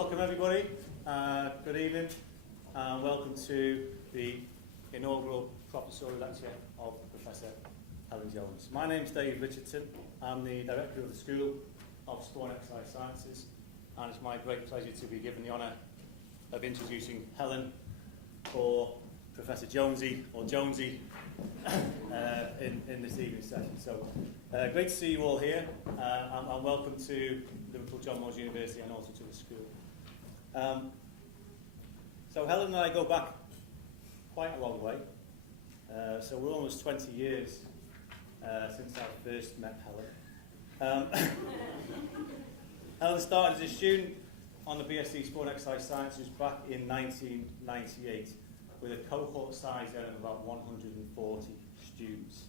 welcome everybody. Good evening, and welcome to the inaugural Professorial lecture of Professor Helen Jones. My name is Dave Richardson. I'm the Director of the School of Sport and Exercise Sciences, and it's my great pleasure to be given the honour of introducing Helen, or Professor Jonesy, or Jonesy, in this evening's session. So, great to see you all here, and welcome to Liverpool John Moores University and also to the school. So Helen and I go back quite a long way. So we're almost 20 years since I first met Helen. Helen started as a student on the BSc Sport and Exercise Sciences back in 1998 with a cohort size then of about 140 students.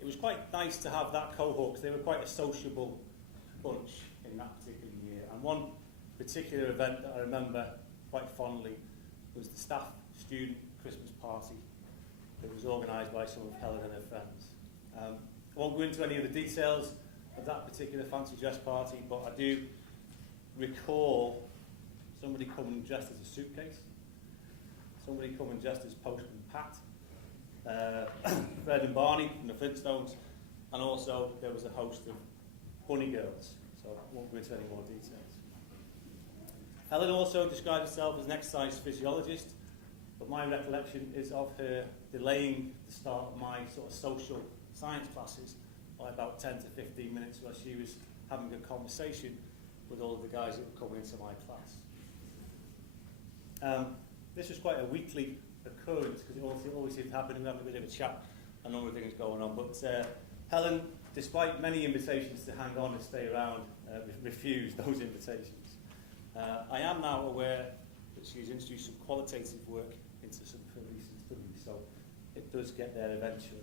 It was quite nice to have that cohort because they were quite a sociable bunch in that particular year. And one particular event that I remember quite fondly was the staff student Christmas party that was organised by some of Helen and her friends. I won't go into any of the details of that particular fancy dress party, but I do recall somebody coming dressed as a suitcase, somebody coming dressed as Postman Pat, Fred and Barney from the Flintstones, and also there was a host of bunny girls, so I won't go into any more details. Helen also described herself as an exercise physiologist, but my recollection is of her delaying the start of my sort of social science classes by about 10 to 15 minutes while she was having a conversation with all of the guys that were coming into my class. This was quite a weekly occurrence because it always seemed to happen. We were having a bit of a chat, a number of things going on. But Helen, despite many invitations to hang on and stay around, refused those invitations. I am now aware that she's introduced some qualitative work into some of her recent studies, so it does get there eventually.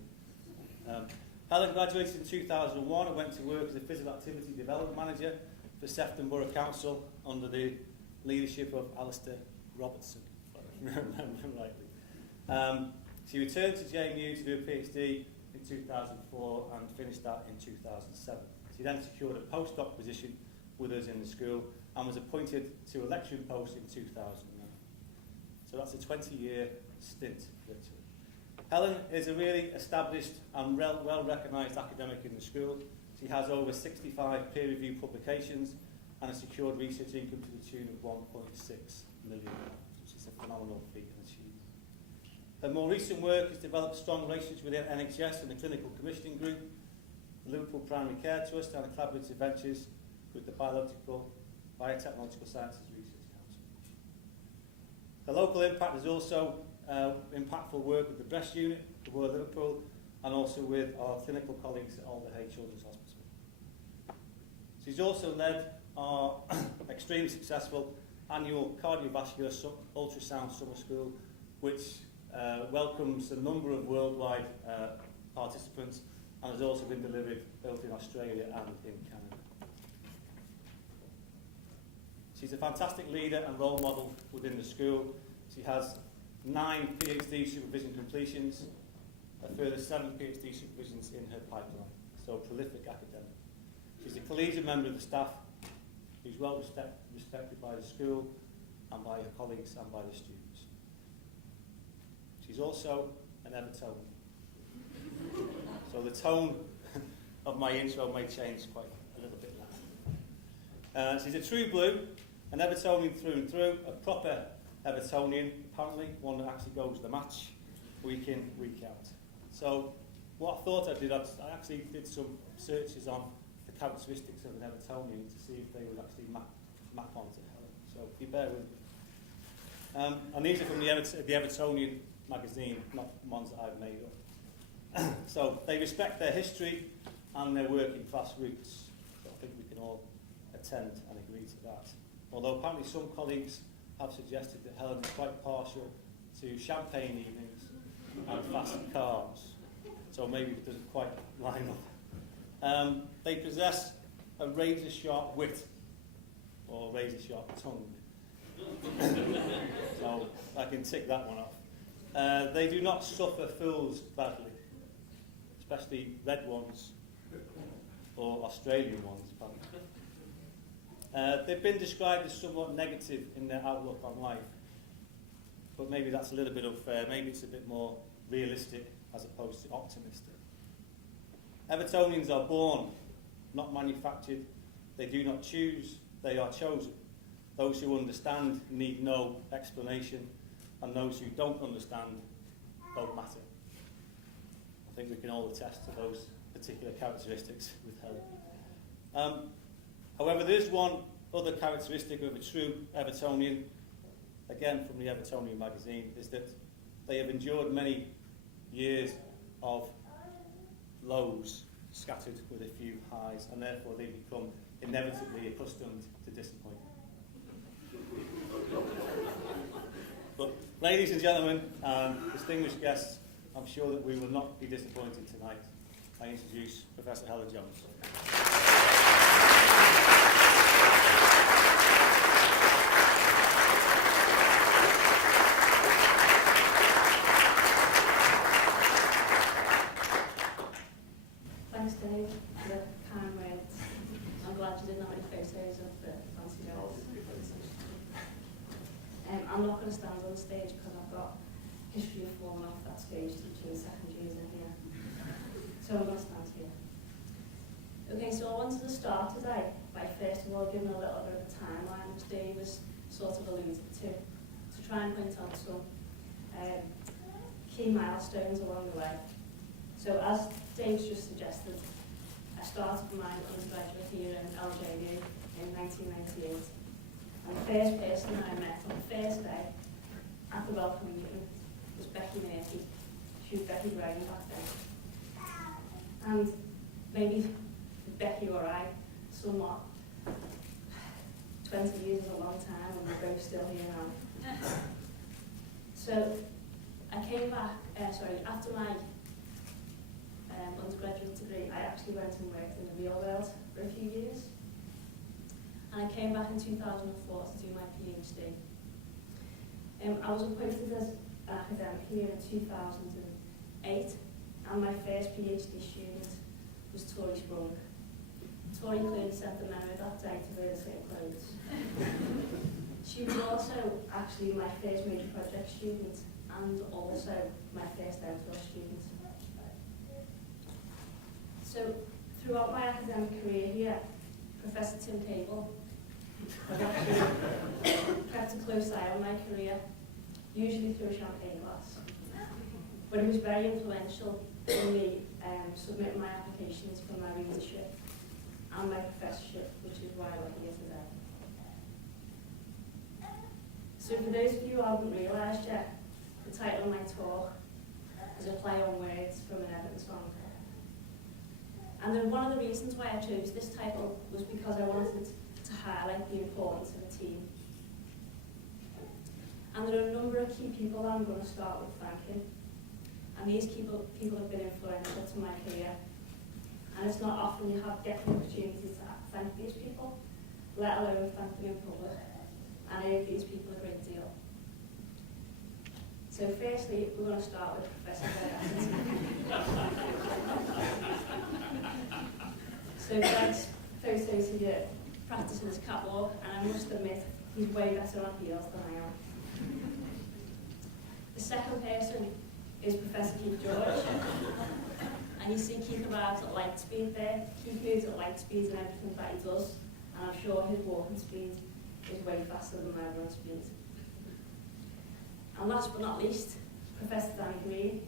Helen graduated in 2001 and went to work as a physical activity development manager for Sefton Borough Council under the leadership of Alistair Robertson, if I remember rightly. She returned to JMU to do a PhD in 2004 and finished that in 2007. She then secured a postdoc position with us in the school and was appointed to a lecturing post in 2009. So that's a 20-year stint, literally. Helen is a really established and well-recognised academic in the school. She has over 65 peer-reviewed publications and a secured research income to the tune of 1.6 million, which is a phenomenal feat and achievement. Her more recent work has developed strong relationships with the NHS and the Clinical Commissioning Group, the Liverpool Primary Care Trust, and the collaborative ventures with the Biotechnological Sciences Research Council. Her local impact is also impactful work with the breast unit, the Royal Liverpool, and also with our clinical colleagues at Alder Hay Children's Hospital. She's also led our extremely successful annual cardiovascular ultrasound summer school, which welcomes a number of worldwide participants and has also been delivered both in Australia and in Canada. She's a fantastic leader and role model within the school. She has 9 PhD supervision completions, a further 7 PhD supervisions in her pipeline, so a prolific academic. She's a collegiate member of the staff who's well respected by the school and by her colleagues and by the students. She's also an Evertonian. So the tone of my intro may change quite a little bit now. She's a true blue, an Evertonian through and through, a proper Evertonian, apparently, one that actually goes to the match week in, week out. So what I thought I'd do, I actually did some searches on the characteristics of an Evertonian to see if they would actually map onto Helen. So if you bear with me. And these are from the Evertonian magazine, not ones that I've made up. So they respect their history and their working class roots. So I think we can all attend and agree to that. Although apparently some colleagues have suggested that Helen is quite partial to champagne evenings and fast cars. So maybe it doesn't quite line up. They possess a razor-sharp wit or razor-sharp tongue. So I can tick that one off. They do not suffer fools badly, especially red ones or Australian ones, apparently. They've been described as somewhat negative in their outlook on life, but maybe that's a little bit unfair. Maybe it's a bit more realistic as opposed to optimistic. Evertonians are born, not manufactured. They do not choose, they are chosen. Those who understand need no explanation, and those who don't understand don't matter. I think we can all attest to those particular characteristics with Helen. However, there is one other characteristic of a true Evertonian, again from the Evertonian magazine, is that they have endured many years of lows scattered with a few highs, and therefore they become inevitably accustomed to disappointment. But ladies and gentlemen, distinguished guests, I'm sure that we will not be disappointed tonight. I introduce Professor Helen Jones. Thanks, Dave, for the kind words. I'm glad you didn't have any photos of the fancy girls. I'm not going to stand on the stage because I've got history of falling off that stage teaching second years in here. So I'm going to stand here. Okay, so I wanted to start today by first of all giving a little bit of a timeline, which Dave has sort of alluded to try and point out some key milestones along the way. So as Dave's just suggested, I started my undergraduate here in LJU in 1998. And the first person I met on the first day at the welcoming meeting was Becky Murphy. She was Becky Brown back then. And maybe Becky or I, somewhat, 20 years is a long time and we're both still here now. So I came back, after my undergraduate degree, I actually went and worked in the real world for a few years. And I came back in 2004 to do my PhD. I was appointed as an academic here in 2008, and my first PhD student was Tori Sprung. Tori clearly sent the memo that day to wear the same clothes. She was also actually my first major project student and also my first MPhil student. So throughout my academic career here, Professor Tim Cable has actually kept a close eye on my career, usually through a champagne glass. But he was very influential in me submitting my applications for my readership and my professorship, which is why we're here today. So for those of you who haven't realised yet, the title of my talk is a play on words from an Everton song. And then one of the reasons why I chose this title was because I wanted to highlight the importance of a team. And there are a number of key people that I'm going to start with thanking. And these people have been influential to my career. And it's not often you get the opportunity to thank these people, let alone thank them in public. And I owe these people a great deal. So firstly, we're going to start with Professor Helen. So Greg's photos here practicing his catwalk, and I must admit, he's way better on heels than I am. The second person is Professor Keith George. And you see Keith arrives at light speed there. Keith moves at light speed in everything that he does, and I'm sure his walking speed is way faster than my run speed. And last but not least, Professor Danny Green.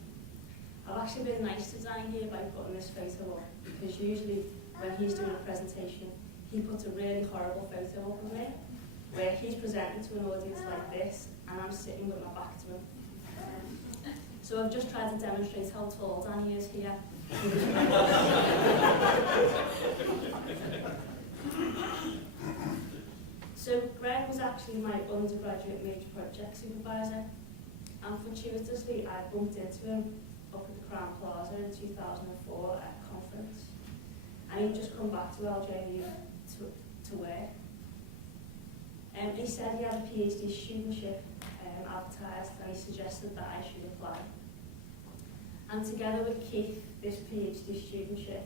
I've actually been nice to Danny here by putting this photo up, because usually when he's doing a presentation, he puts a really horrible photo up of me, where he's presenting to an audience like this, and I'm sitting with my back to him. So I've just tried to demonstrate how tall Danny is here. So Greg was actually my undergraduate major project supervisor, and fortuitously I bumped into him up at the Crown Plaza in 2004 at a conference, and he'd just come back to LJU to work. He said he had a PhD studentship advertised, and he suggested that I should apply. And together with Keith, this PhD studentship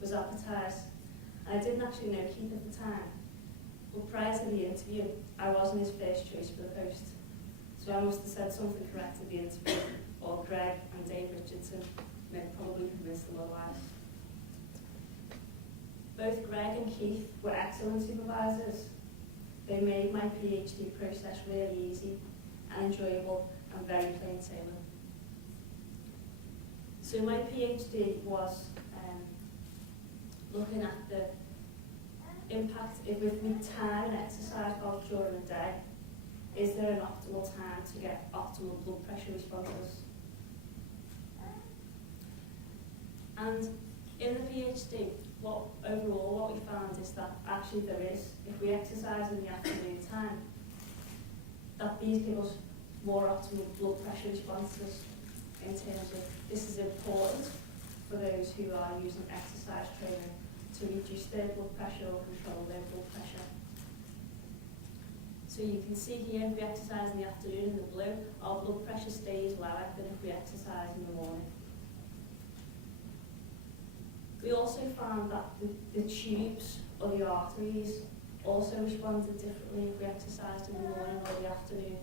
was advertised. And I didn't actually know Keith at the time, But prior to the interview, I wasn't his first choice for the post. So I must have said something correct at the interview, or Greg and Dave Richardson may probably convince them otherwise. Both Greg and Keith were excellent supervisors. They made my PhD process really easy and enjoyable and very plain sailing. So my PhD was looking at the impact with time and exercise of during the day. Is there an optimal time to get optimal blood pressure responses? And in the PhD, what we found is that actually there is, if we exercise in the afternoon time, that these give us more optimal blood pressure responses in terms of this is important for those who are using exercise training to reduce their blood pressure or control their blood pressure. So you can see here, if we exercise in the afternoon in the blue, our blood pressure stays lower than if we exercise in the morning. We also found that the tubes or the arteries also responded differently if we exercised in the morning or the afternoon,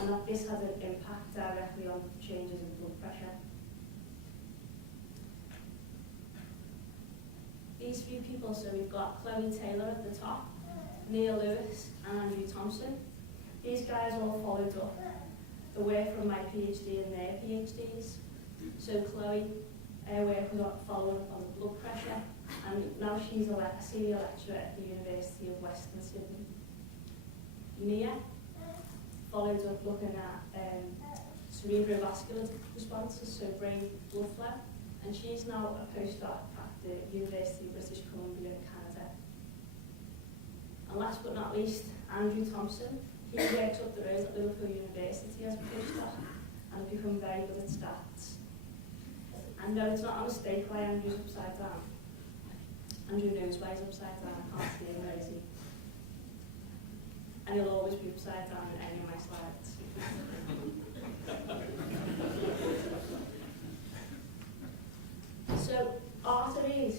and that this had an impact directly on changes in blood pressure. These three people, so we've got Chloe Taylor at the top, Neil Lewis and Andrew Thompson. These guys all followed up the work from my PhD and their PhDs. So Chloe, her work was following up on the blood pressure, and now she's a senior lecturer at the University of Western Sydney. Mia followed up looking at cerebrovascular responses, so brain blood flow, and she's now a postdoc at the University of British Columbia in Canada. And last but not least, Andrew Thompson. He works up the road at Liverpool University as a postdoc and has become very good at stats. And no, it's not a mistake why Andrew's upside down. Andrew knows why he's upside down. I can't see him, where is he? And he'll always be upside down in any of my slides. So, arteries,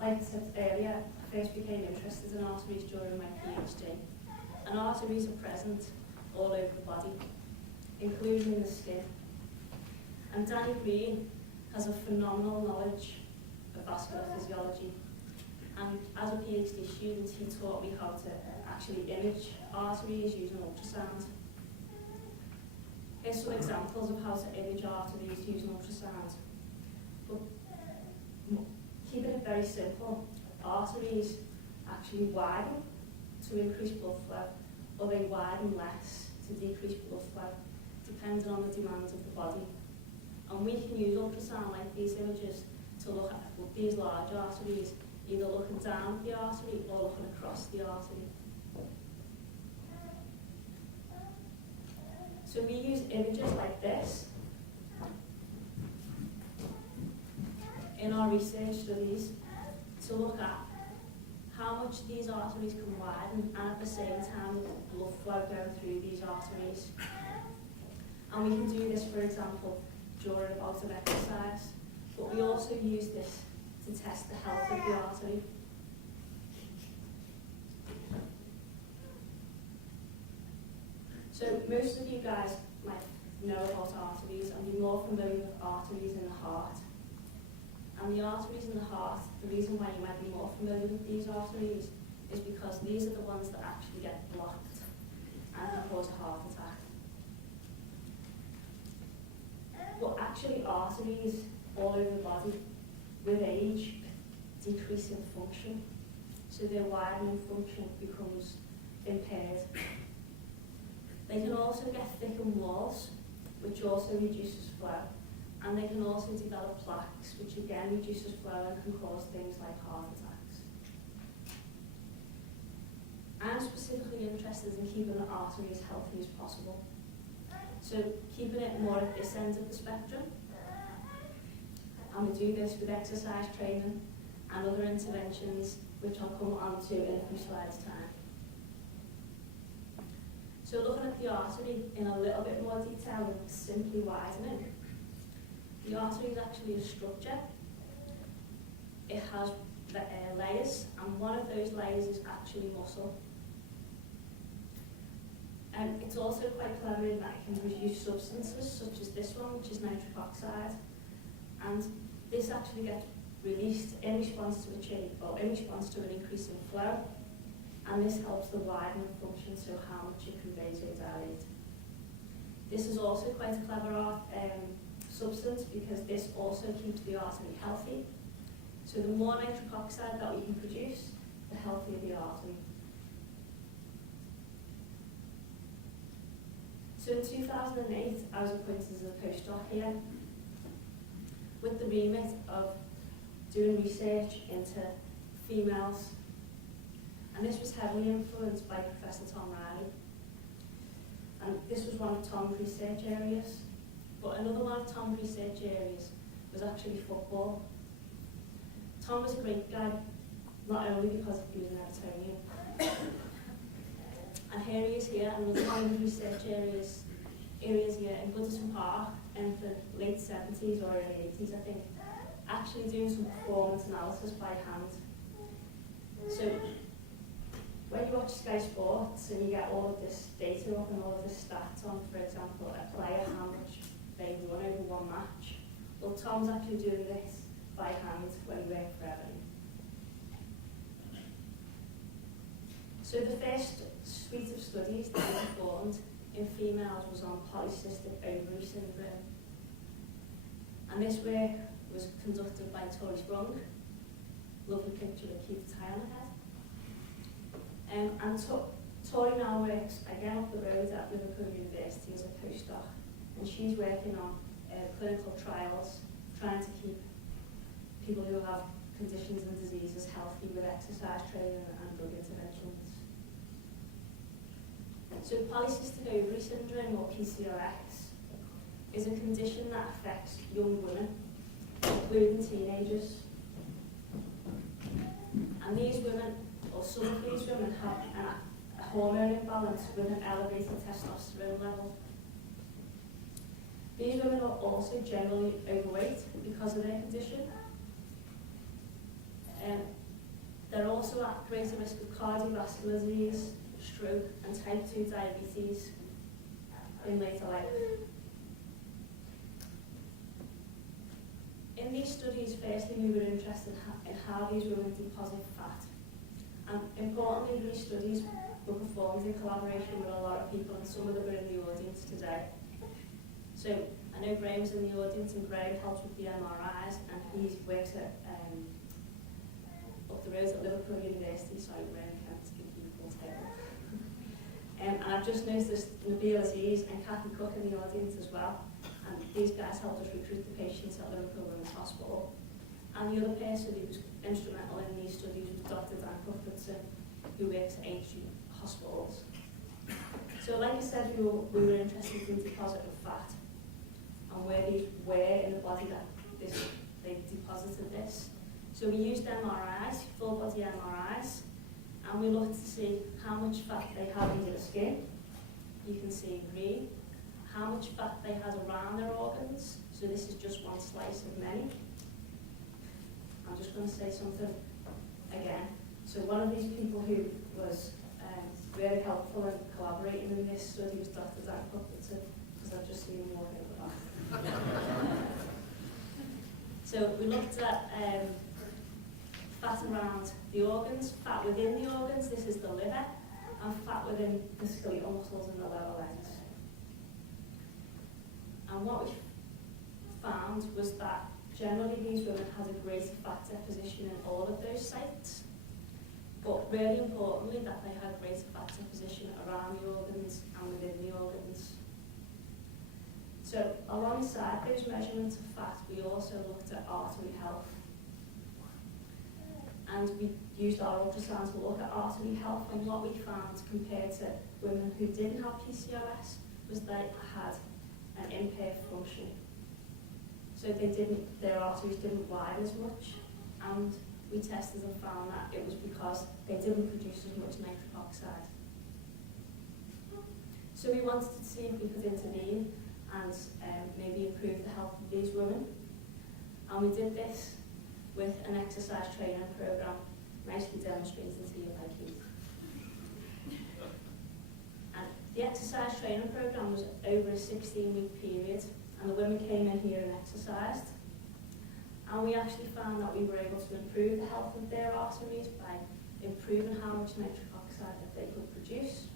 like I said earlier, I first became interested in arteries during my PhD. And arteries are present all over the body, including in the skin. And Danny Green has a phenomenal knowledge of vascular physiology. And as a PhD student, he taught me how to actually image arteries using ultrasound. Here's some examples of how to image arteries using ultrasound. But keeping it very simple, arteries actually widen to increase blood flow, or they widen less to decrease blood flow, depending on the demands of the body. And we can use ultrasound like these images to look at these large arteries, either looking down the artery or looking across the artery. So we use images like this in our research studies to look at how much these arteries can widen and at the same time the blood flow going through these arteries. And we can do this, for example, during a bout of exercise, but we also use this to test the health of the artery. So most of you guys might know about arteries and be more familiar with arteries in the heart. And the arteries in the heart, the reason why you might be more familiar with these arteries is because these are the ones that actually get blocked and can cause a heart attack. But actually arteries all over the body, with age, decrease in function. So their widening function becomes impaired. They can also get thickened walls, which also reduces flow. And they can also develop plaques, which again reduces flow and can cause things like heart attacks. I'm specifically interested in keeping the artery as healthy as possible. So keeping it more at this end of the spectrum. And we do this with exercise training and other interventions, which I'll come on to in a few slides' time. So looking at the artery in a little bit more detail and simply widening. The artery is actually a structure. It has layers, and one of those layers is actually muscle. And it's also quite clever in that it can produce substances such as this one, which is nitric oxide. And this actually gets released in response to a change, or in response to an increase in flow. And this helps the widening function, so how much it can vasodilate. This is also quite a clever substance because this also keeps the artery healthy. So the more nitric oxide that we can produce, the healthier the artery. So in 2008, I was appointed as a postdoc here with the remit of doing research into females. And this was heavily influenced by Professor Tom Riley. And this was one of Tom's research areas. But another one of Tom's research areas was actually football. Tom was a great guy, not only because he was an Evertonian. And here he is here, and another one of his research areas here in Goodison Park in the late 70s or early 80s, I think, actually doing some performance analysis by hand. So when you watch Sky Sports and you get all of this data up and all of this stats on, for example, a player, how much they run over one match, well, Tom's actually doing this by hand when he worked for Helen. So the first suite of studies that were performed in females was on polycystic ovary syndrome. And this work was conducted by Tori Sprung. Lovely picture of a cute tie on her head. And Tori now works again up the road at Liverpool University as a postdoc. And she's working on clinical trials, trying to keep people who have conditions and diseases healthy with exercise training and drug interventions. So polycystic ovary syndrome, or PCOS, is a condition that affects young women, including teenagers. And these women, or some of these women, have a hormone imbalance with an elevated testosterone level. These women are also generally overweight because of their condition. They're also at greater risk of cardiovascular disease, stroke, and type 2 diabetes in later life. In these studies, firstly, we were interested in how these women deposit fat. And importantly, these studies were performed in collaboration with a lot of people, and some of them are in the audience today. So I know Graham's in the audience, and Graham helps with the MRIs, and he works at up the road at Liverpool University. Sorry, Graham, can't give you the full title. And I've just noticed Nabil Aziz and Kathy Cook in the audience as well. And these guys helped us recruit the patients at Liverpool Women's Hospital. And the other person who was instrumental in these studies was Dr. Dan Cuthbertson, who works at H hospitals. So like I said, we were interested in the deposit of fat and where these were in the body that they deposited this. So we used MRIs, full body MRIs, and we looked to see how much fat they had under the skin. You can see in green. How much fat they had around their organs. So this is just one slice of many. I'm just going to say something again. So one of these people who was really helpful in collaborating in this study was Dr. Dan Cuthbertson, because I've just seen him walking at the back. So we looked at fat around the organs, fat within the organs, this is the liver, and fat within the skeletal muscles in the lower legs. And what we found was that generally these women had a greater fat deposition in all of those sites, but really importantly that they had greater fat deposition around the organs and within the organs. So alongside those measurements of fat, we also looked at artery health. And we used our ultrasound to look at artery health, and what we found compared to women who didn't have PCOS was they had an impaired function. So their arteries didn't widen as much, and we tested and found that it was because they didn't produce as much nitric oxide. So we wanted to see if we could intervene and maybe improve the health of these women. And we did this with an exercise training program, nicely demonstrated to you by Keith. And the exercise training program was over a 16-week period, and the women came in here and exercised. And we actually found that we were able to improve the health of their arteries by improving how much nitric oxide that they could produce,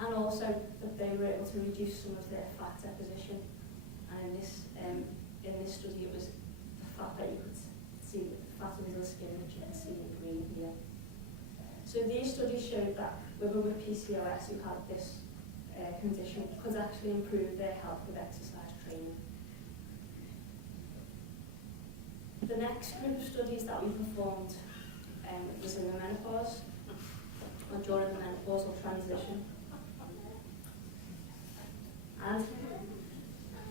and also that they were able to reduce some of their fat deposition. And in this study, it was the fat that you could see, the fat under the skin, which you can see in green here. So these studies showed that women with PCOS who had this condition could actually improve their health with exercise training. The next group of studies that we performed was in the menopause, or during the menopausal transition. And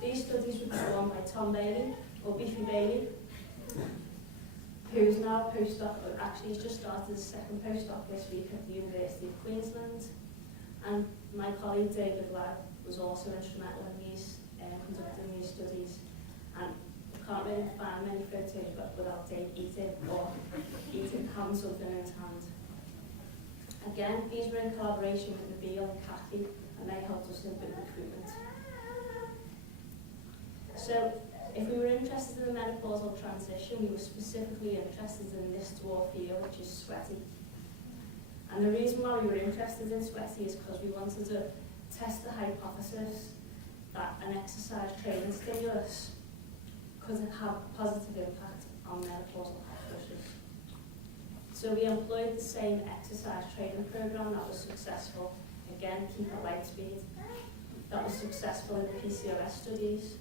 these studies were performed by Tom Bailey, or Beefy Bailey, who is now a postdoc, or actually he's just started his second postdoc this week at the University of Queensland. And my colleague David Ladd was also instrumental in these, conducting these studies. And can't really find many photos without Dave eating or having something in his hand. Again, these were in collaboration with Nabil and Kathy, and they helped us in with recruitment. So, if we were interested in the menopausal transition, we were specifically interested in this dwarf here, which is sweaty. And the reason why we were interested in sweaty is because we wanted to test the hypothesis that an exercise training stimulus could have a positive impact on menopausal hot flushes. So we employed the same exercise training program that was successful, again, keep at light speed, that was successful in the PCOS studies.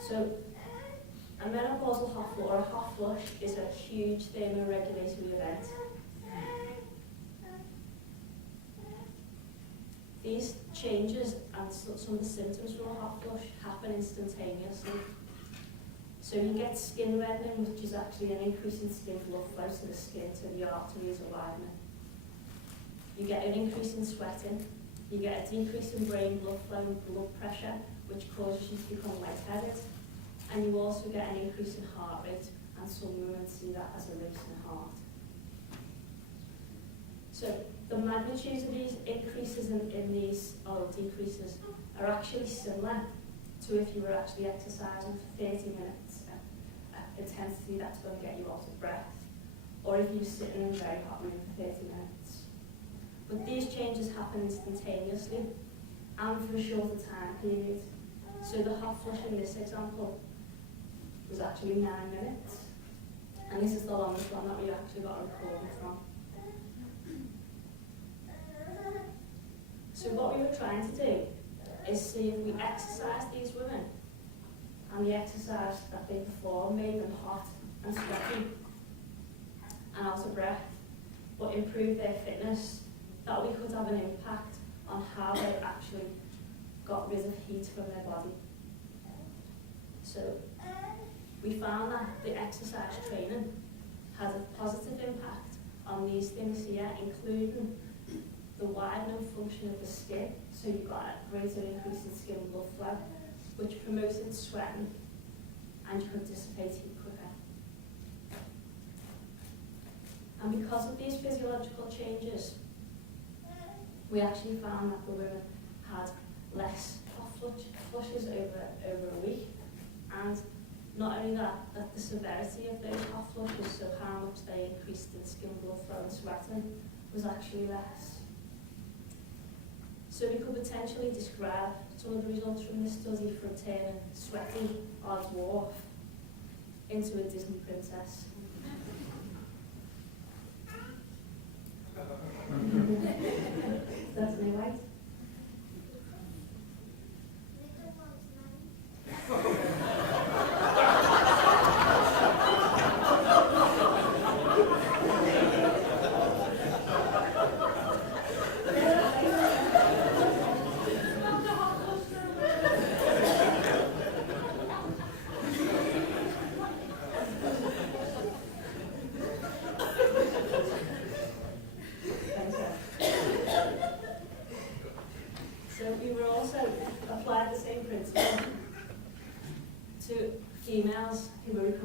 So a menopausal hot flush, or a hot flush, is a huge thermoregulatory event. These changes and some of the symptoms from a hot flush happen instantaneously. So you get skin reddening, which is actually an increase in skin blood flow to the skin, to the arteries are widening. You get an increase in sweating. You get a decrease in brain blood flow and blood pressure, which causes you to become lightheaded. And you also get an increase in heart rate, and some women see that as a race in the heart. So the magnitude of these increases in these, or decreases, are actually similar to if you were actually exercising for 30 minutes at intensity that's going to get you out of breath, or if you're sitting in a very hot room for 30 minutes. But these changes happen instantaneously and for a shorter time period. So the hot flush in this example was actually 9 minutes, and this is the longest one that we actually got a recording from. So what we were trying to do is see if we exercised these women, and the exercise that they performed made them hot and sweaty and out of breath, but improved their fitness, that we could have an impact on how they actually got rid of heat from their body. So we found that the exercise training had a positive impact on these things here, including the widening function of the skin, so you got a greater increase in skin blood flow, which promoted sweating, and you could dissipate heat quicker. And because of these physiological changes, we actually found that the women had less hot flushes over a week, and not only that the severity of those hot flushes, so how much they increased in skin blood flow and sweating, was actually less. So we could potentially describe some of the results from this study from turning sweaty or dwarf into a Disney princess. That's me, right?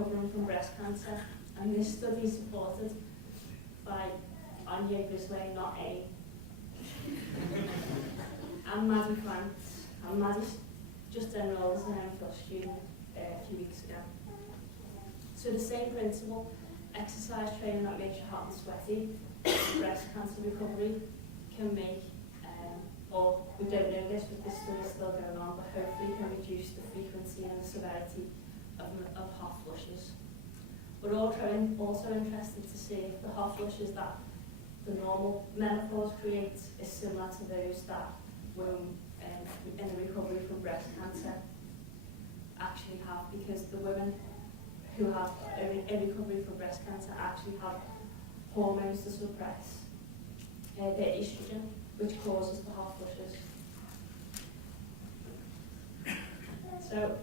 recovering from breast cancer. And this study is supported by Anya Grisley, not A. and Maddie France. And Maddie's just enrolled as an MPhil student a few weeks ago. So the same principle, exercise training that makes you hot and sweaty, breast cancer recovery can make, or we don't know this, but this study is still going on, but hopefully can reduce the frequency and the severity of hot flushes. We're also interested to see if the hot flushes that the normal menopause creates is similar to those that women in the recovery from breast cancer actually have, because the women who have a recovery from breast cancer actually have hormones to suppress their estrogen, which causes the hot flushes. So,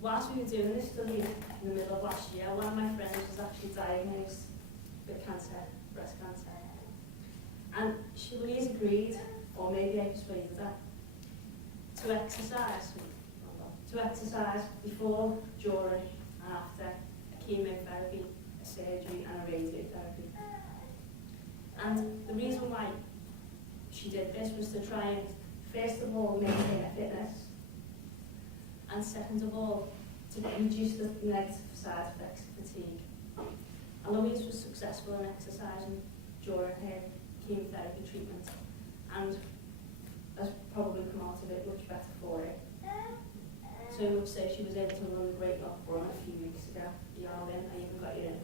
whilst we were doing this study in the middle of last year, one of my friends was actually diagnosed with cancer, breast cancer. And she always agreed, or maybe I persuaded her, to exercise before, during, and after a chemotherapy, a surgery, and a radiotherapy. And the reason why she did this was to try and, first of all, maintain her fitness, and second of all, to reduce the negative side effects of fatigue. And Louise was successful in exercising during her chemotherapy treatment, and has probably come out of it much better for her. So much so she was able to run the Great North Run a few weeks ago. You all in? I even got you in.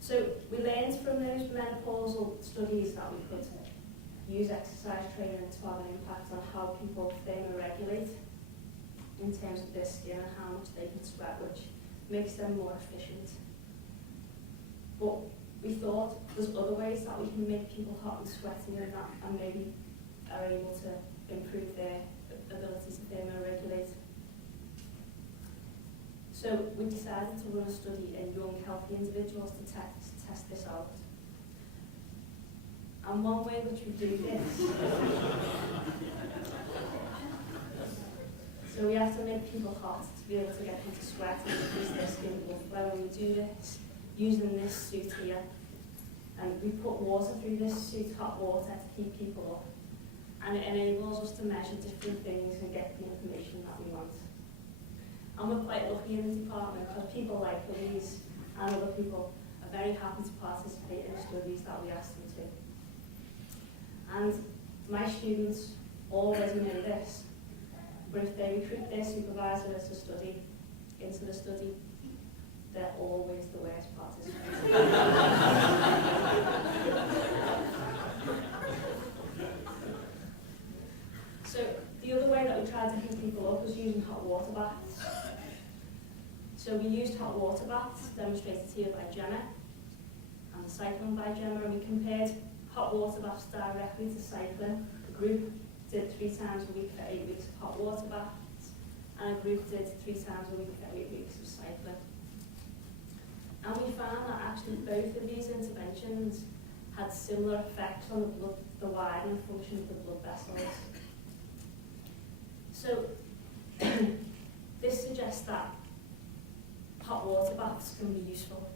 So we learned from those menopausal studies that we could use exercise training to have an impact on how people thermoregulate in terms of their skin and how much they can sweat, which makes them more efficient. But we thought there's other ways that we can make people hot and sweaty and maybe are able to improve their ability to thermoregulate. So we decided to run a study in young, healthy individuals to test this out. And one way which we do this, so we have to make people hot to be able to get them to sweat and increase their skin blood flow. And we do this using this suit here. And we put water through this suit, hot water, to keep people up. And it enables us to measure different things and get the information that we want. And we're quite lucky in the department because people like Louise and other people are very happy to participate in studies that we ask them to. And my students already know this, but if they recruit their supervisor into the study, they're always the worst participants. So the other way that we tried to heat people up was using hot water baths. So we used hot water baths, demonstrated here by Gemma, and the cycling by Gemma, and we compared hot water baths directly to cycling. A group did 3 times a week for 8 weeks of hot water baths, and a group did 3 times a week for 8 weeks of cycling. And we found that actually both of these interventions had similar effects on the blood, the widening function of the blood vessels. So this suggests that hot water baths can be useful.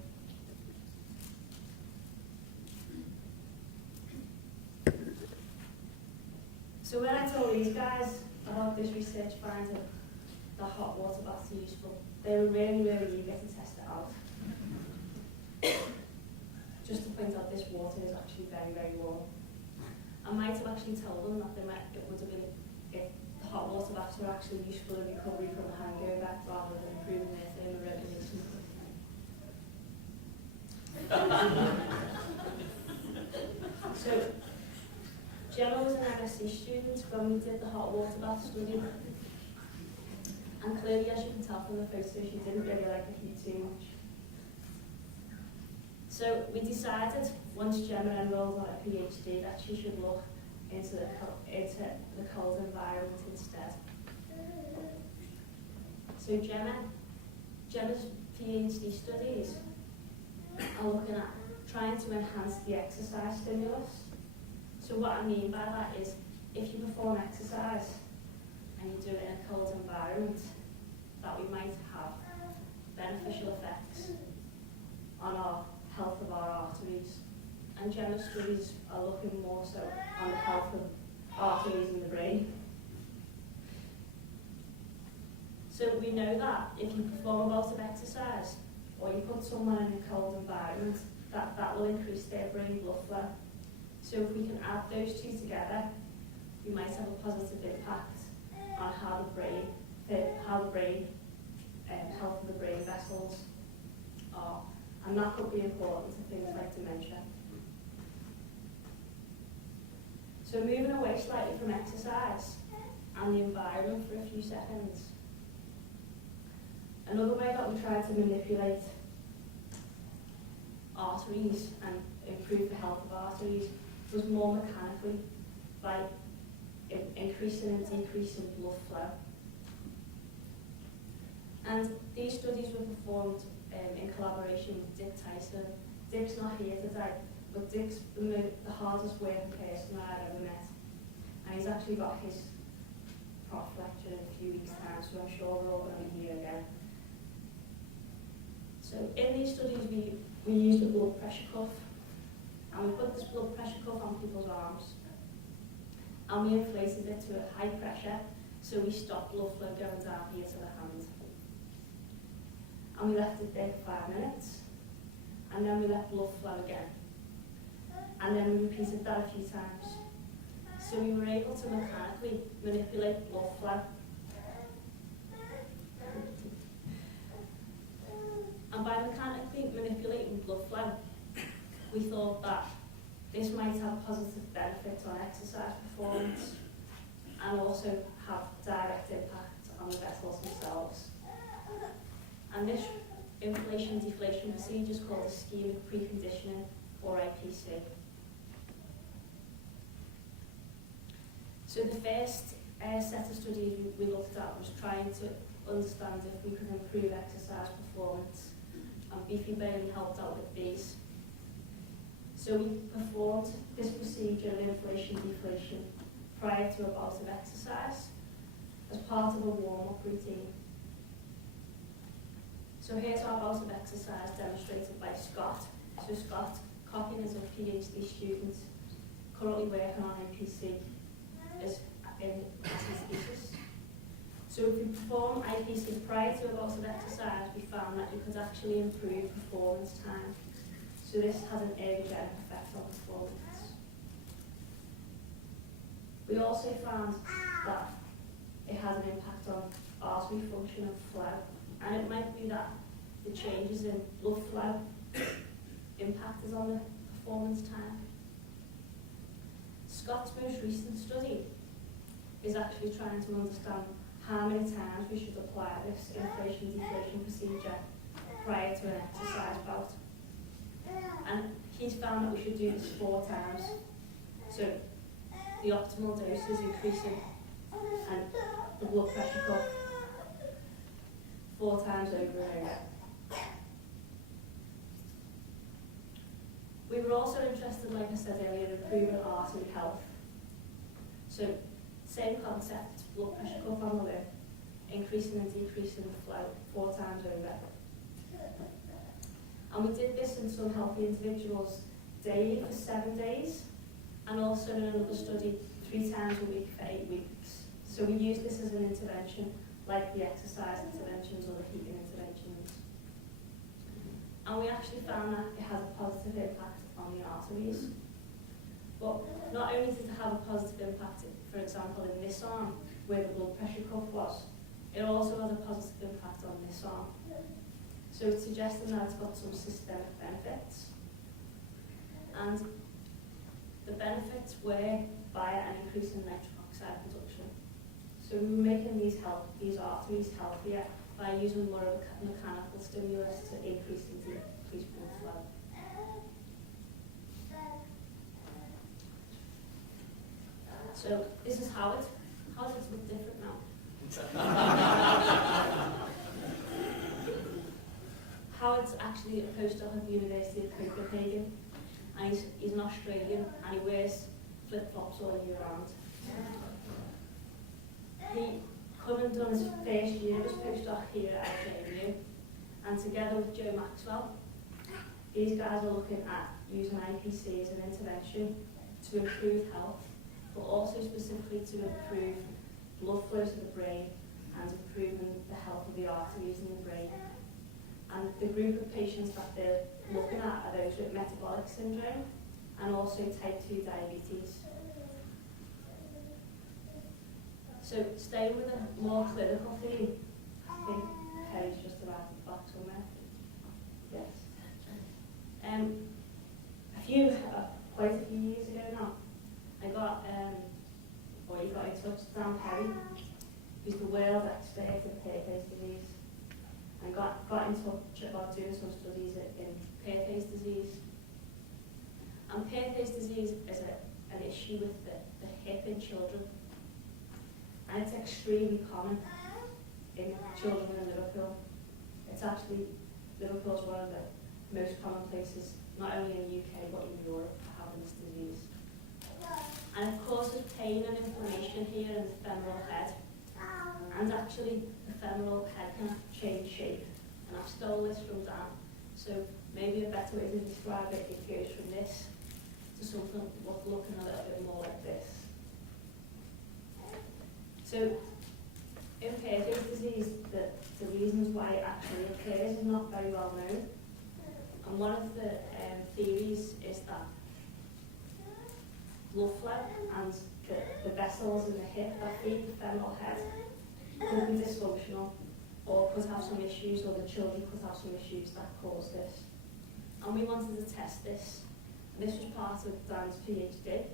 So when I told these guys about this research finding that hot water baths are useful, they were really, really eager to test it out. Just to point out, this water is actually very, very warm. I might have actually told them that it would have been if the hot water baths were actually useful in recovery from a hangover rather than improving their thermoregulation. So, Gemma was an MSc student when we did the hot water bath study. And clearly, as you can tell from the photo, she didn't really like the heat too much. So we decided, once Gemma enrolled on a PhD, that she should look into the cold environment instead. So Gemma's PhD studies are looking at trying to enhance the exercise stimulus. So what I mean by that is, if you perform exercise and you do it in a cold environment, that we might have beneficial effects on our health of our arteries. And general studies are looking more so on the health of arteries in the brain. So we know that if you perform a bout of exercise, or you put someone in a cold environment, that will increase their brain blood flow. So if we can add those two together, we might have a positive impact on how the brain health of the brain vessels are, and that could be important to things like dementia. So moving away slightly from exercise and the environment for a few seconds. Another way that we try to manipulate arteries and improve the health of arteries was more mechanically, by increasing and decreasing blood flow. And these studies were performed in collaboration with Dick Tyson. Dick's not here today, but Dick's the hardest working person I've ever met. And he's actually got his prof lecture in a few weeks' time, so I'm sure we're all going to be here again. So in these studies, we used a blood pressure cuff, and we put this blood pressure cuff on people's arms, and we inflated it to a high pressure, so we stopped blood flow going down here to the hand. And we left it there for 5 minutes, and then we let blood flow again. And then we repeated that a few times. So we were able to mechanically manipulate blood flow. And by mechanically manipulating blood flow, we thought that this might have positive benefits on exercise performance and also have direct impact on the vessels themselves. And this inflation-deflation procedure is called ischemic preconditioning, or IPC. So the first set of studies we looked at was trying to understand if we could improve exercise performance, and Beefy Bailey helped out with these. So we performed this procedure of inflation-deflation prior to a bout of exercise as part of a warm-up routine. So here's our bout of exercise demonstrated by Scott. So Scott Cocking is a PhD student currently working on IPC in his thesis. So if you perform IPC prior to a bout of exercise, we found that you could actually improve performance time. So this has an ergogenic effect on performance. We also found that it has an impact on artery function and flow. And it might be that the changes in blood flow impacted on the performance time. Scott's most recent study is actually trying to understand how many times we should apply this inflation-deflation procedure prior to an exercise bout. And he's found that we should do this 4 times. So the optimal dose is increasing and the blood pressure cuff 4 times over and over. We were also interested, like I said earlier, in improving artery health. So same concept, blood pressure cuff on the lip, increasing and decreasing the flow 4 times over. And we did this in some healthy individuals daily for 7 days, and also in another study 3 times a week for 8 weeks. So we used this as an intervention, like the exercise interventions or the heating interventions. And we actually found that it has a positive impact on the arteries. But not only did it have a positive impact, for example, in this arm, where the blood pressure cuff was, it also has a positive impact on this arm. So it's suggesting that it's got some systemic benefits. And the benefits were via an increase in nitric oxide production. So we were making these arteries healthier by using more of a mechanical stimulus to increase and decrease blood flow. So this is how it's look different now. Howard's actually a postdoc at the University of Copenhagen, and he's an Australian, and he wears flip-flops all year round. He Helen done his first year as postdoc here at LJU, and together with Joe Maxwell, these guys are looking at using IPC as an intervention to improve health, but also specifically to improve blood flow to the brain and improving the health of the arteries in the brain. And the group of patients that they're looking at are those with metabolic syndrome and also type 2 diabetes. So staying with a more clinical theme, I think Harry's just arrived back somewhere. Yes. Quite a few years ago now, I got, he got in touch with Dan Perry, who's the world expert in Perthes disease, and got in touch about doing some studies in Perthes disease. And Perthes disease is an issue with the hip in children, and it's extremely common in children in Liverpool. It's actually, Liverpool's one of the most common places, not only in the UK but in Europe, for having this disease. And it causes pain and inflammation here in the femoral head. And actually, the femoral head can change shape. And I've stolen this from Dan. So maybe a better way to describe it, it goes from this to something looking a little bit more like this. So in Perthes disease, the reasons why it actually occurs is not very well known. And one of the theories is that blood flow and the vessels in the hip that feed the femoral head could be dysfunctional or could have some issues, or the children could have some issues that cause this. And we wanted to test this. And this was part of Dan's PhD.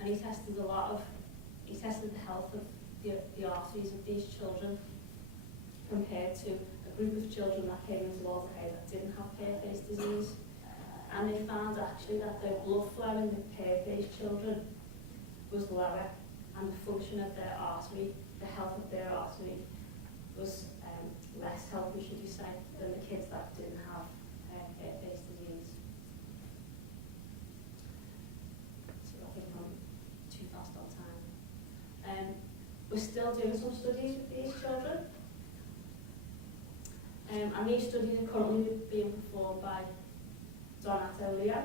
And he tested the health of the arteries of these children compared to a group of children that came into Walterhead that didn't have Perthes disease. And they found actually that the blood flow in the Perthes children was lower, and the function of their artery, the health of their artery, was less healthy, should you say, than the kids that didn't have Perthes disease. So I think I'm too fast on time. We're still doing some studies with these children. And these studies are currently being performed by Donato Leo.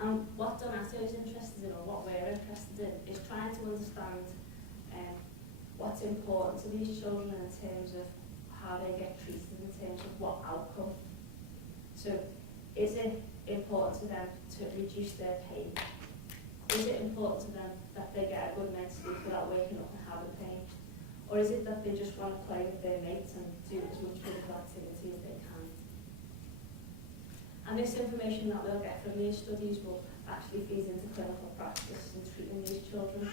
And what Donato is interested in, or what we're interested in, is trying to understand what's important to these children in terms of how they get treated, in terms of what outcome. So is it important to them to reduce their pain? Is it important to them that they get a good night's sleep without waking up and having pain? Or is it that they just want to play with their mates and do as much physical activity as they can? And this information that we'll get from these studies will actually feed into clinical practice in treating these children.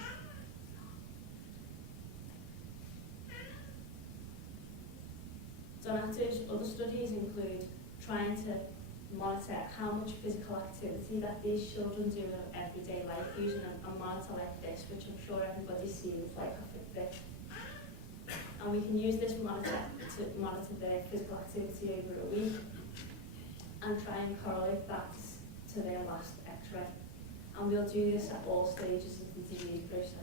Donato's other studies include trying to monitor how much physical activity that these children do in everyday life using a monitor like this, which I'm sure everybody's seen, it's like a Fitbit. And we can use this monitor to monitor their physical activity over a week and try and correlate that to their last x-ray. And we'll do this at all stages of the disease process.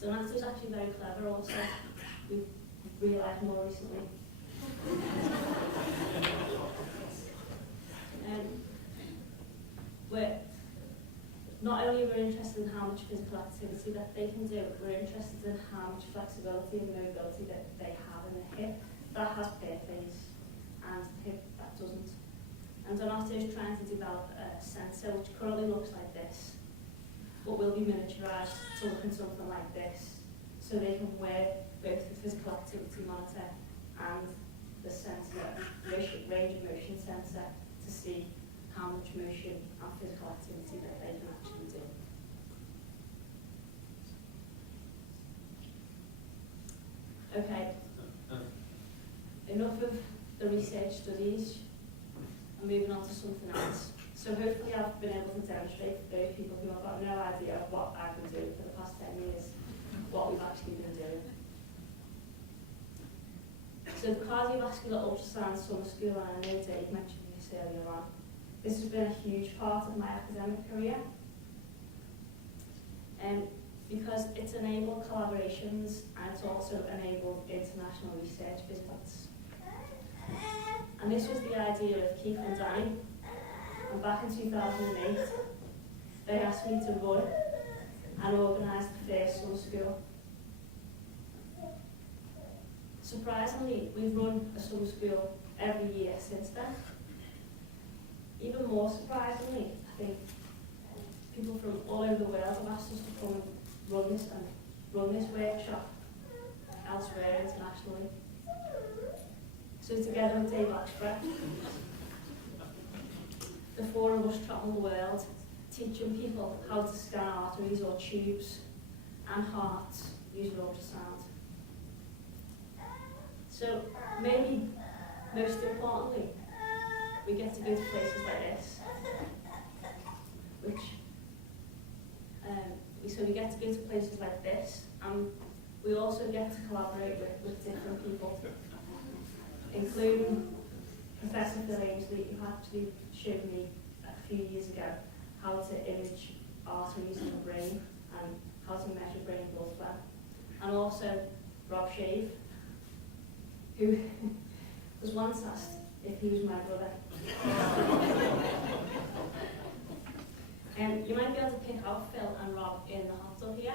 Donato's actually very clever also. We've realised more recently. Not only we're interested in how much physical activity that they can do, we're interested in how much flexibility and mobility that they have in the hip that has Perthes and the hip that doesn't. And Donato is trying to develop a sensor which currently looks like this, but will be miniaturised to look in something like this, so they can wear both the physical activity monitor and the sensor, range of motion sensor, to see how much motion and physical activity that they can actually do. Okay, enough of the research studies. I'm moving on to something else. So hopefully I've been able to demonstrate for those people who have got no idea of what I've been doing for the past 10 years, what we've actually been doing. So the cardiovascular ultrasound summer school, and I know Dave mentioned this earlier on, this has been a huge part of my academic career. because it's enabled collaborations and it's also enabled international research visits. And this was the idea of Keith and Danny. And back in 2008, they asked me to run and organise the first summer school. Surprisingly, we've run a summer school every year since then. Even more surprisingly, I think people from all over the world have asked us to come and run this workshop elsewhere internationally. So together with Dave Oxford, the four of us travel the world, teaching people how to scan arteries or tubes and hearts using ultrasound. So maybe most importantly, we get to go to places like this, so we get to go to places like this, and we also get to collaborate with different people, including Professor Helen, who actually showed me a few years ago how to image arteries in the brain and how to measure brain blood flow. And also Rob Shave, who was once asked if he was my brother. You might be able to pick out Phil and Rob in the hot tub here,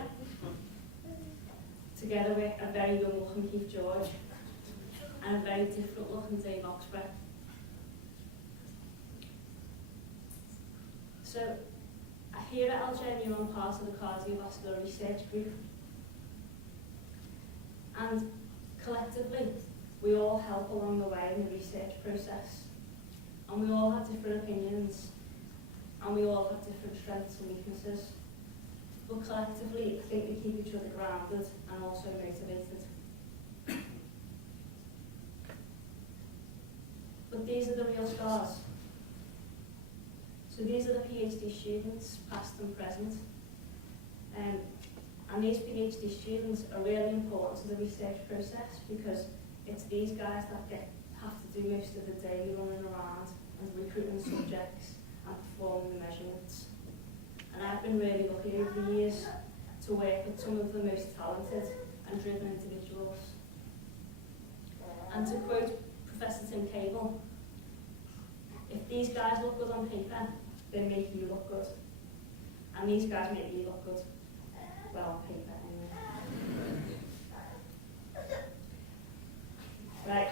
together with a very young looking Keith George and a very different looking Dave Oxford. So here at Algeria, I'm part of the cardiovascular research group, and collectively we all help along the way in the research process, and we all have different opinions, and we all have different strengths and weaknesses, but collectively I think we keep each other grounded and also motivated. But these are the real stars. So these are the PhD students, past and present. And these PhD students are really important to the research process because it's these guys that have to do most of the day running around and recruiting subjects and performing the measurements. And I've been really lucky over the years to work with some of the most talented and driven individuals. And to quote Professor Tim Cable, if these guys look good on paper, they make you look good. And these guys make you look good. Well, on paper anyway. Right.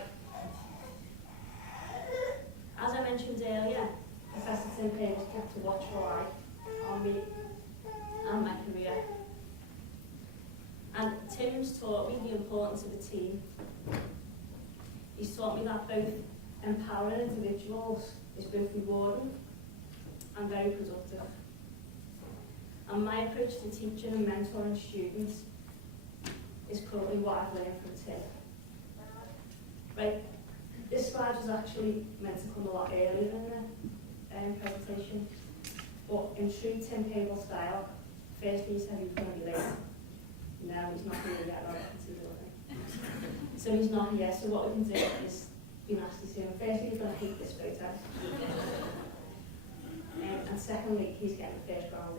As I mentioned earlier, Professor Tim Cable kept a watchful eye on me and my career. And Tim's taught me the importance of a team. He's taught me that both empowering individuals is both rewarding and very productive. And my approach to teaching and mentoring students is currently what I've learned from Tim. Right, this slide was actually meant to come a lot earlier in the presentation, but in true Tim Cable style, first he said he was going to be late. No, he's not here yet, I can see the other. So he's not here, so what we can do is be nasty to him. Firstly, he's going to hate this photo. And secondly, he's getting the first round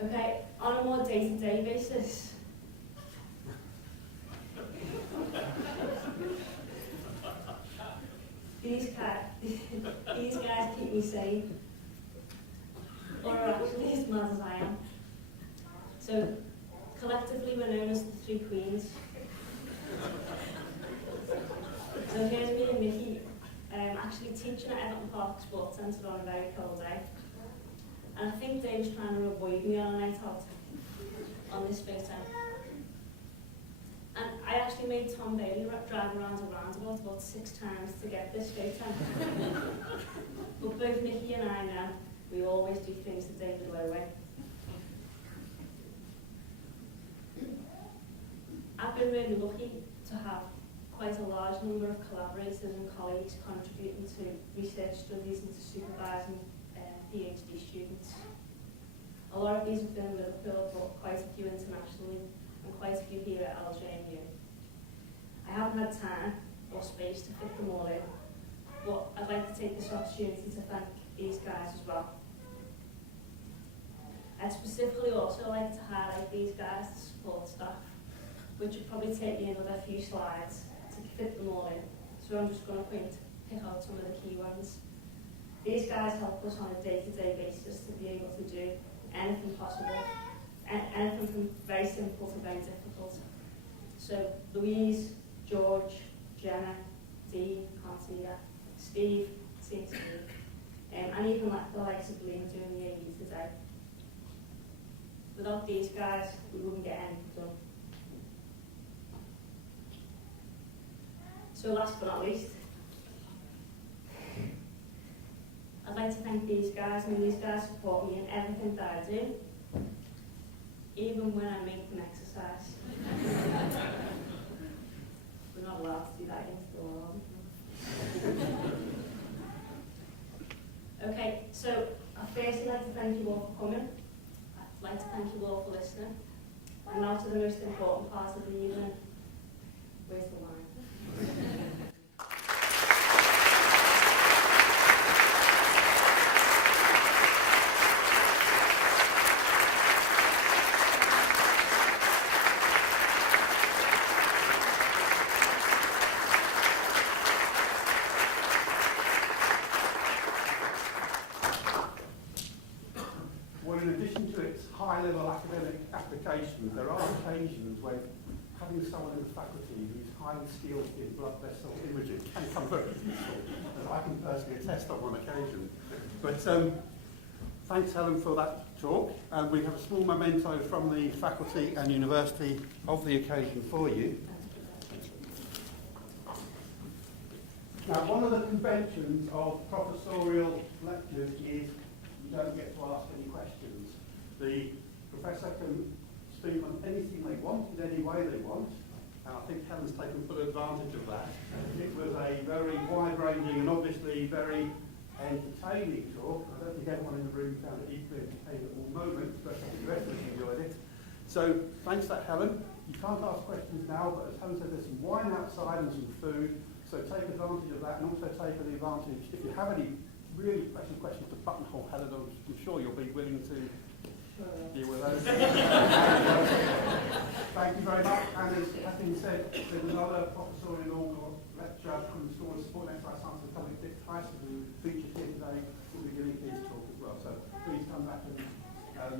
in. Okay, on a more day-to-day basis, these guys keep me sane, or are actually as mad as I am. So collectively we're known as the Three Queens. So here's me and Nikki actually teaching at Everton Park Sports Centre on a very cold day. And I think Dave's trying to avoid me on a night out on this photo. And I actually made Tom Bailey drive around a roundabout about 6 times to get this photo. But both Nikki and I know we always do things the David Lowe way. I've been really lucky to have quite a large number of collaborators and colleagues contributing to research studies and to supervising PhD students. A lot of these have been in Liverpool, but quite a few internationally, and quite a few here at LJMU. I haven't had time or space to fit them all in, but I'd like to take this opportunity to thank these guys as well. I I'd specifically also like to highlight these guys, the support staff, which would probably take me another few slides to fit them all in. So I'm just going to pick out some of the key ones. These guys help us on a day-to-day basis to be able to do anything possible, anything from very simple to very difficult. So Louise, George, Jenna, Dee, can't see yet, Steve, seeing Steve, and even like the likes of Liam doing the AE today. Without these guys, we wouldn't get anything done. So last but not least, I'd like to thank these guys. I mean, these guys support me in everything that I do, even when I make them exercise. We're not allowed to do that in store, are we? Okay, so I'd firstly like to thank you all for coming. I'd like to thank you all for listening. And now to the most important part of the evening. Where's the wine? Well, in addition to its high-level academic applications, there are occasions when having someone in the faculty who's highly skilled in blood vessel imaging can come very useful, as I can personally attest on one occasion. But thanks, Helen, for that talk. And we have a small memento from the faculty and university of the occasion for you. Now, one of the conventions of professorial lectures is you don't get to ask any questions. The professor can speak on anything they want, in any way they want, and I think Helen's taken full advantage of that. It was a very wide-ranging and obviously very entertaining talk. I don't think everyone in the room found it equally entertaining at all moments, but I think the rest of us enjoyed it. So thanks for that, Helen. You can't ask questions now, but as Helen said, there's some wine outside and some food, so take advantage of that, and also take the advantage, if you have any really pressing questions to buttonhole Helen, I'm sure you'll be willing to deal with those. Thank you very much. And as has been said, there's another professorial lecture from the School of Support and Exercise Science and Public Dick Tyson, who featured here today, will be giving his talk as well. So please come back and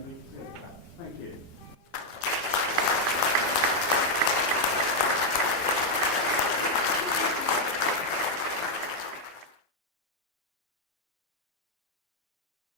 meet him. Thank you.